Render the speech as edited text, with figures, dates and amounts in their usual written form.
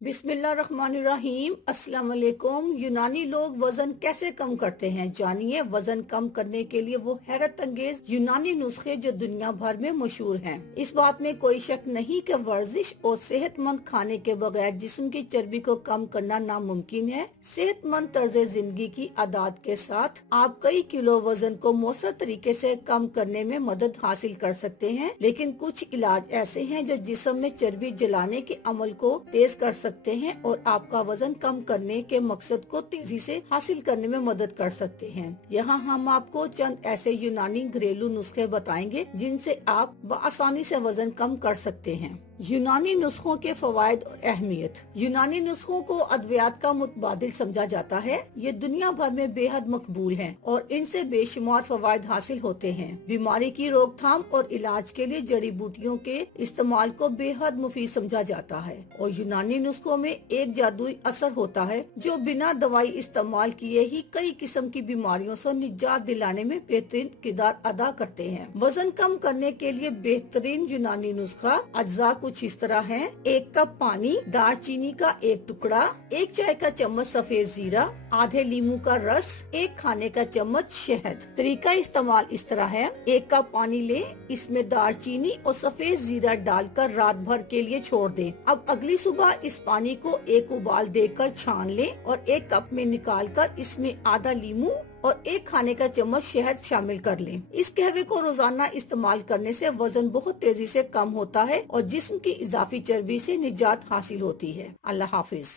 बिस्मिल्लाहिर्रहमानिर्रहीम। अस्सलाम वालेकुम। यूनानी लोग वजन कैसे कम करते हैं, जानिए। वजन कम करने के लिए वो हैरत अंगेज यूनानी नुस्खे जो दुनिया भर में मशहूर हैं। इस बात में कोई शक नहीं कि वर्जिश और सेहतमंद खाने के बगैर जिस्म की चर्बी को कम करना नामुमकिन है। सेहतमंद तर्ज जिंदगी की आदत के साथ आप कई किलो वजन को मौसर तरीके से कम करने में मदद हासिल कर सकते हैं, लेकिन कुछ इलाज ऐसे हैं जो जिस्म में चर्बी जलाने के अमल को तेज कर सकते हैं और आपका वजन कम करने के मकसद को तेजी से हासिल करने में मदद कर सकते हैं। यहाँ हम आपको चंद ऐसे यूनानी घरेलू नुस्खे बताएंगे जिनसे आप बआसानी से वजन कम कर सकते हैं। यूनानी नुस्खों के फवायद और अहमियत। यूनानी नुस्खों को अद्वियात का मुतबादिल समझा जाता है। ये दुनिया भर में बेहद मकबूल हैं और इनसे बेशुमार फवायद हासिल होते हैं। बीमारी की रोकथाम और इलाज के लिए जड़ी बूटियों के इस्तेमाल को बेहद मुफीद समझा जाता है और यूनानी नुस्खों में एक जादुई असर होता है जो बिना दवाई इस्तेमाल किए ही कई किस्म की बीमारियों से निजात दिलाने में बेहतरीन किरदार अदा करते हैं। वजन कम करने के लिए बेहतरीन यूनानी नुस्खा अज्जा कुछ इस तरह है। 1 कप पानी, दालचीनी का 1 टुकड़ा, 1 चाय का चम्मच सफेद जीरा, आधे लीमू का रस, 1 खाने का चम्मच शहद। तरीका इस्तेमाल इस तरह है। 1 कप पानी लें, इसमें दालचीनी और सफेद जीरा डालकर रात भर के लिए छोड़ दें। अब अगली सुबह इस पानी को एक उबाल देकर छान लें और 1 कप में निकालकर इसमें आधा लीमू और 1 खाने का चम्मच शहद शामिल कर लें। इस कहवे को रोजाना इस्तेमाल करने से वजन बहुत तेजी से कम होता है और जिस्म की इजाफी चर्बी से निजात हासिल होती है। अल्लाह हाफिज।